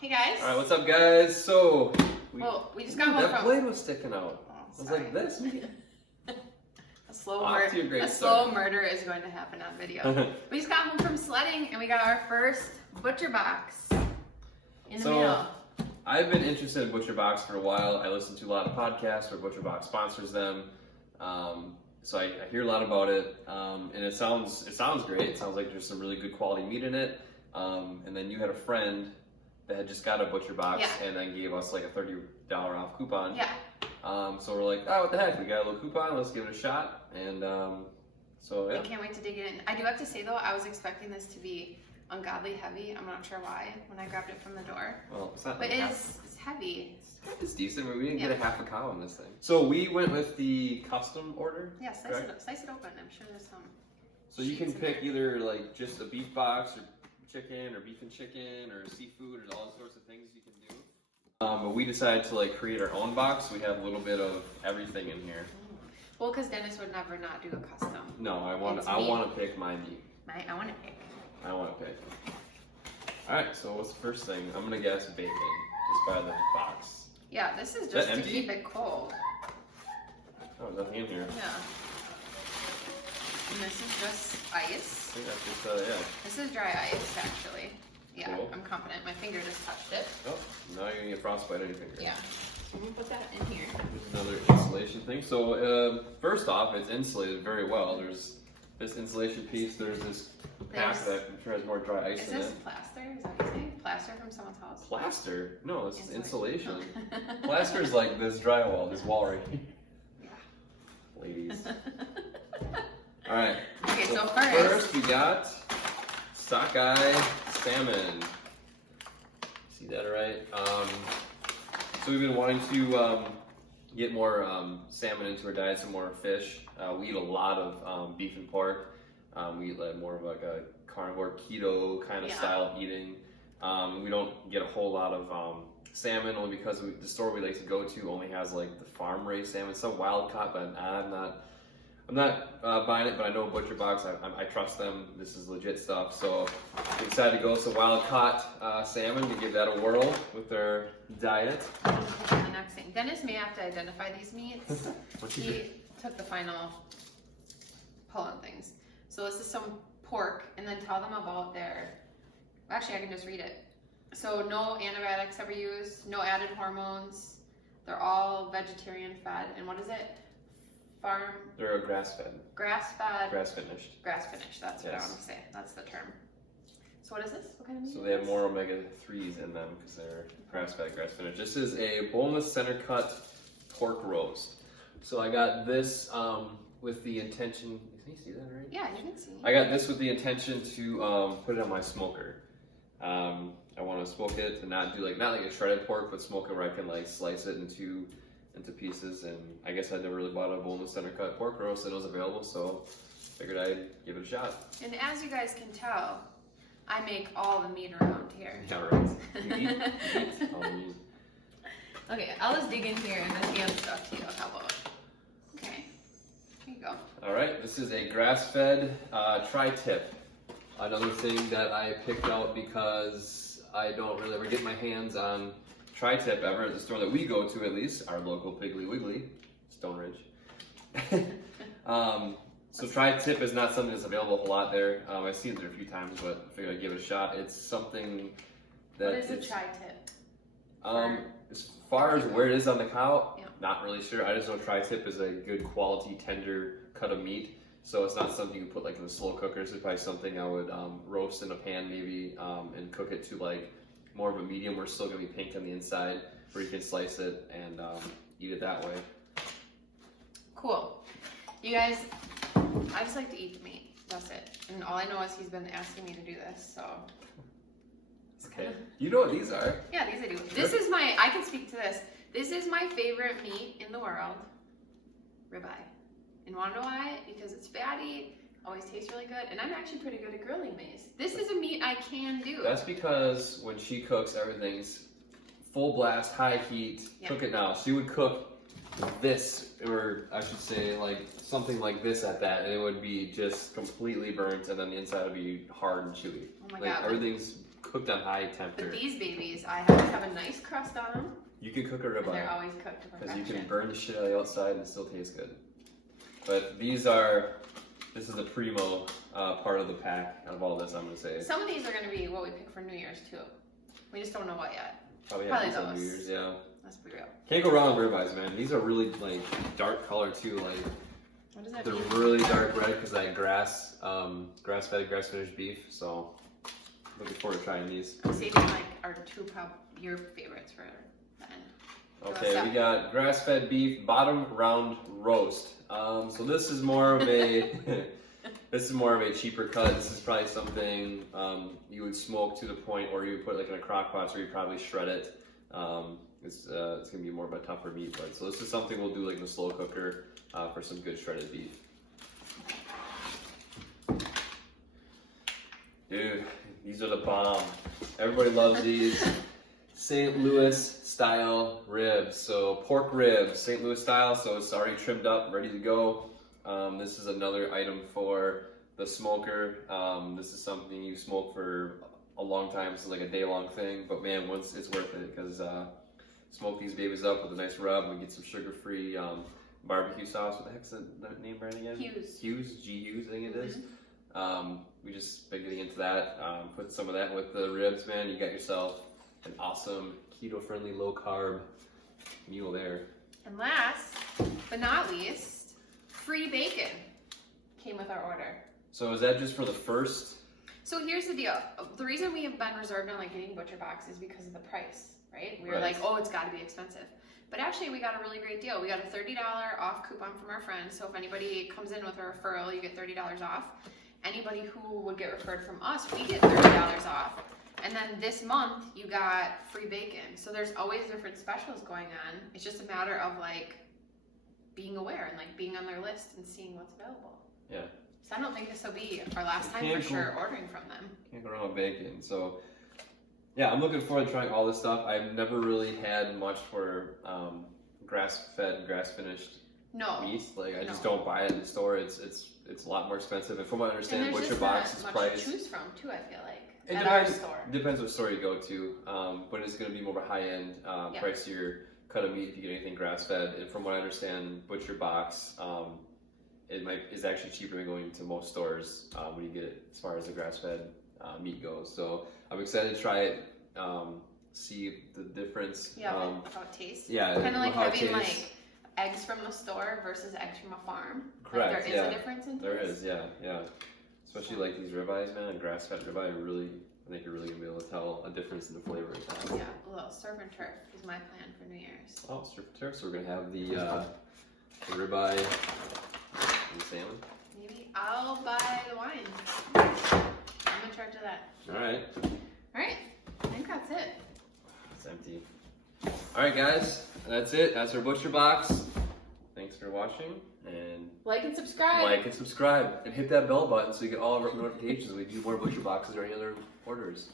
Hey guys. All right, what's up, guys? So, we just got home that from... blade was sticking out. Oh, I was like, this. A slow murder is going to happen on video. We just got home from sledding and we got our first Butcher Box in the mail. I've been interested in Butcher Box for a while. I listen to a lot of podcasts where Butcher Box sponsors them. So I hear a lot about it, and it sounds great. It sounds like there's some really good quality meat in it. And then you had a friend that had just got a Butcher Box and then gave us like a $30 off coupon. Yeah. So we're like, oh, what the heck? We got a little coupon. Let's give it a shot. And so yeah. I can't wait to dig it in. I do have to say though, I was expecting this to be ungodly heavy. I'm not sure why when I grabbed it from the door. Well, it's not. But it's heavy. It's decent. I mean, we didn't get a half a cow on this thing. So we went with the custom order. Yeah, slice it open. I'm sure there's some. So you can pick either like just a beef box or chicken or beef and chicken or seafood. There's all sorts of things you can do. But we decided to like create our own box. We have a little bit of everything in here. Well, because Dennis would never not do a custom. No, I want to pick my meat. I want to pick. I want to pick. All right. So what's the first thing? I'm gonna guess bacon, just by the box. Yeah, this is just to keep it cold. Oh, there's nothing in here. Yeah. And this is just ice. I think that's just yeah. This is dry ice, actually. Yeah, cool. I'm confident. My finger just touched it. Oh, now you're gonna get frostbite on your finger. Yeah. So I'm gonna put that in here. There's another insulation thing. So first off, it's insulated very well. There's this insulation piece. There's this pack that I'm sure has more dry ice in it. Is this plaster? Is that what you say? Plaster from someone's house? Plaster? No, this is insulation. Plaster is like this drywall, this wall right here. Yeah. Ladies. All right. Okay, so first we got sockeye salmon. See that right? So we've been wanting to get more salmon into our diet, some more fish. We eat a lot of beef and pork. We eat like more of like a carnivore keto kind of style of eating. We don't get a whole lot of salmon only because the store we like to go to only has like the farm raised salmon. It's a wild caught, but I'm not buying it. But I know Butcher Box. I trust them. This is legit stuff. So we decided to go with some wild caught salmon to give that a whirl with their diet. The next thing, Dennis may have to identify these meats. He took the final pull on things. So this is some pork, and then tell them about their. Actually, I can just read it. So no antibiotics ever used, no added hormones. They're all vegetarian fed. And what is it? Farm? They're grass fed. Grass fed. Grass finished. Grass finished, that's what I want to say. That's the term. So what is this? What kind of meat? So they have more omega-3s in them because they're grass fed, grass finished. This is a boneless center cut pork roast. So I got this with the intention, can you see that right? Yeah, you can see. I got this with the intention to put it on my smoker. I want to smoke it and not like a shredded pork, but smoke it where I can like slice it into pieces. And I guess I'd never really bought a boneless center cut pork roast that was available, so figured I'd give it a shot. And as you guys can tell, I make all the meat around here. Yeah, right. You eat all the meat. Okay, I'll just dig in here and then hand stuff to you. How about? Okay, here you go. All right, this is a grass-fed tri-tip. Another thing that I picked out because I don't really ever get my hands on tri-tip ever at the store that we go to, at least, our local Piggly Wiggly, Stone Ridge. So tri-tip is not something that's available a whole lot there. I've seen it there a few times, but I figured I'd give it a shot. It's something that... What is a tri-tip? As far as where it is on the cow, not really sure. I just know tri-tip is a good quality, tender cut of meat. So it's not something you put like in a slow cooker. It's probably something I would roast in a pan maybe and cook it to like more of a medium where it's still gonna be pink on the inside, where you can slice it and eat it that way. Cool. You guys, I just like to eat the meat. That's it. And all I know is he's been asking me to do this, so. Okay. You know what these are? Yeah, these I do. This is I can speak to this. This is my favorite meat in the world, ribeye. And want to know why? Because it's fatty, always tastes really good, and I'm actually pretty good at grilling these. This is a meat I can do. That's because when she cooks, everything's full blast, high heat, cook it now. She would cook this, or I should say like something like this at that, and it would be just completely burnt, and then the inside would be hard and chewy. Oh my God. Everything's cooked on high But temperature. these babies, I have to have a nice crust on them, You can cook a and they're ribeye always cooked to because you perfection. can burn the shit out of the outside and it still tastes good. But this is the primo part of the pack out of all this, I'm gonna say. Some of these are gonna be what we pick for New Year's too. We just don't know what yet. Probably Probably have these on New those. Year's, yeah. Let's be real. Can't go wrong with ribeyes, man. These are really like dark color too. Like What does that they're mean? really dark red because I grass-fed, grass-finished beef. So looking forward to trying these. I'm saving like our your favorites for the end. Okay, we got grass-fed beef bottom round roast. So this is more of a cheaper cut. This is probably something you would smoke to the point, or you would put like in a crock pot, or you probably shred it. It's gonna be more of a tougher meat, but so this is something we'll do like in a slow cooker for some good shredded beef. Dude, these are the bomb. Everybody loves these. St. Louis style ribs. So pork ribs, St. Louis style. So it's already trimmed up, ready to go. This is another item for the smoker. This is something you smoke for a long time. This is like a day-long thing. But man, once it's worth it because smoke these babies up with a nice rub and get some sugar-free barbecue sauce. What the heck's the name brand again? Hughes. G. Hughes, I think it is. We just been getting into that. Put some of that with the ribs, man. You got yourself an awesome keto-friendly, low-carb meal there. And last but not least, free bacon came with our order. So is that just for the first? So here's the deal. The reason we have been reserved on like getting Butcher Box is because of the price, right? We were Right. like, oh, it's got to be expensive. But actually, we got a really great deal. We got a $30 off coupon from our friends. So if anybody comes in with a referral, you get $30 off. Anybody who would get referred from us, we get $30 off. And then this month, you got free bacon. So there's always different specials going on. It's just a matter of like being aware and like being on their list and seeing what's available. Yeah. So I don't think this will be our last time Can't for go- sure ordering from them. Can't go wrong with bacon. So yeah, I'm looking forward to trying all this stuff. I've never really had much for grass-fed, grass-finished No. meat. Like I just No. don't buy it in the store. It's a lot more expensive. And from what I And understand, there's Butcher just Box not is much priced. to choose from too, I feel like. It At our depends. store. Depends what store you go to, but it's going to be more of a high-end, Yeah. pricier cut of meat if you get anything grass-fed. And from what I understand, Butcher Box is actually cheaper than going to most stores when you get it as far as the grass-fed meat goes. So I'm excited to try it, see the difference. Yeah, how it tastes. Yeah, Kind of like how it having tastes. like eggs from the store versus eggs from a farm. Correct, Like, there is yeah. a difference in There taste. is, yeah. Especially like these ribeyes, man, and grass-fed ribeye. I think you're really gonna be able to tell a difference in the flavor. Yeah, a little surf and turf is my plan for New Year's. Oh, surf and turf. So we're gonna have the ribeye and the salmon. Maybe I'll buy the wine. I'm in charge of that. All right, All right, I think that's it. it's empty. All right, guys, that's it. That's our Butcher Box. Thanks for watching, and Like and subscribe. like and subscribe, and hit that bell button so you get all of our notifications when we do more Butcher Boxes or any other orders.